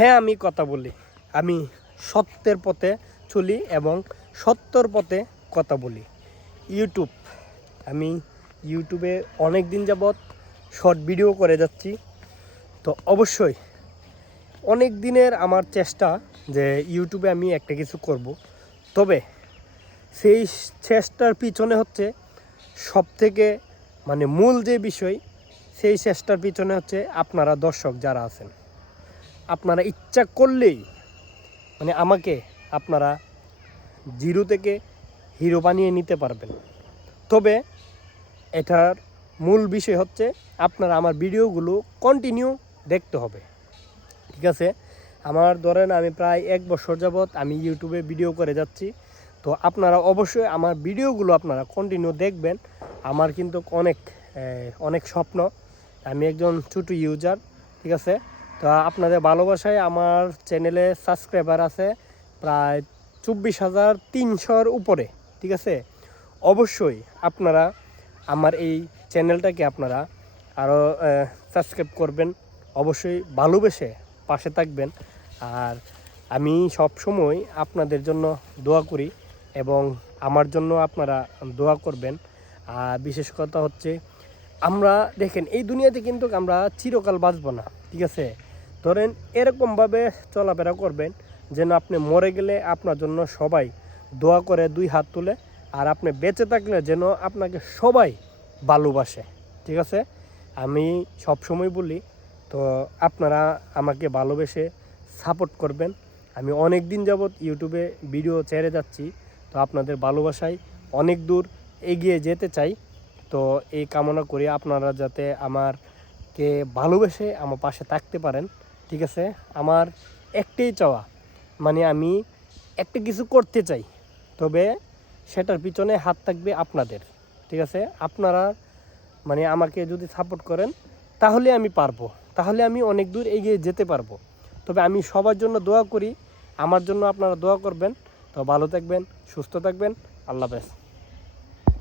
হ্যাঁ, আমি কথা বলি। আমি সত্যের পথে চলি এবং সত্যর পথে কথা বলি। ইউটিউব, আমি ইউটিউবে অনেক দিন যাবৎ শর্ট ভিডিও করে যাচ্ছি। তো অবশ্যই অনেক দিনের আমার চেষ্টা যে ইউটিউবে আমি একটা কিছু করব। তবে সেই চেষ্টার পিছনে হচ্ছে সবথেকে মূল যে বিষয়, সেই চেষ্টার পিছনে হচ্ছে আপনারা দর্শক যারা আছেন। আপনারা ইচ্ছা করলেই আমাকে আপনারা জিরো থেকে হিরো বানিয়ে নিতে পারবেন। তবে এটার মূল বিষয় হচ্ছে আপনারা আমার ভিডিওগুলো কন্টিনিউ দেখতে হবে, ঠিক আছে? আমার ধরেন আমি প্রায় 1 বছর যাবৎ আমি ইউটিউবে ভিডিও করে যাচ্ছি। তো আপনারা অবশ্যই আমার ভিডিওগুলো আপনারা কন্টিনিউ দেখবেন। আমার কিন্তু অনেক স্বপ্ন। আমি একজন ছোটো ইউজার, ঠিক আছে? তো আপনাদের ভালোবাসায় আমার চ্যানেলে সাবস্ক্রাইবার আছে প্রায় 24,300-র উপরে, ঠিক আছে? অবশ্যই আপনারা আমার এই চ্যানেলটাকে আপনারা আরও সাবস্ক্রাইব করবেন, অবশ্যই ভালোবেসে পাশে থাকবেন। আর আমি সব সময় আপনাদের জন্য দোয়া করি এবং আমার জন্য আপনারা দোয়া করবেন। আর বিশেষ কথা হচ্ছে আমরা দেখেন এই দুনিয়াতে কিন্তু আমরা চিরকাল বাঁচব না, ঠিক আছে? ধরেন এরকমভাবে চলাফেরা করবেন যেন আপনি মরে গেলে আপনার জন্য সবাই দোয়া করে 2 হাত তুলে, আর আপনি বেঁচে থাকলে যেন আপনাকে সবাই ভালোবাসে, ঠিক আছে? আমি সব সময় বলি, তো আপনারা আমাকে ভালোবেসে সাপোর্ট করবেন। আমি অনেক দিন যাবৎ ইউটিউবে ভিডিও ছেড়ে যাচ্ছি। তো আপনাদের ভালোবাসায় অনেক দূর এগিয়ে যেতে চাই। তো এই কামনা করি আপনারা যাতে আমারকে ভালোবেসে আমার পাশে থাকতে পারেন, ঠিক আছে? আমার একটাই চাওয়া, আমি একটা কিছু করতে চাই, তবে সেটার পিছনে হাত থাকবে আপনাদের, ঠিক আছে? আপনারা আমাকে যদি সাপোর্ট করেন তাহলে আমি পারবো, তাহলে আমি অনেক দূর এগিয়ে যেতে পারবো। তবে আমি সবার জন্য দোয়া করি, আমার জন্য আপনারা দোয়া করবেন। তো ভালো থাকবেন, সুস্থ থাকবেন, আল্লাহ হাফেজ।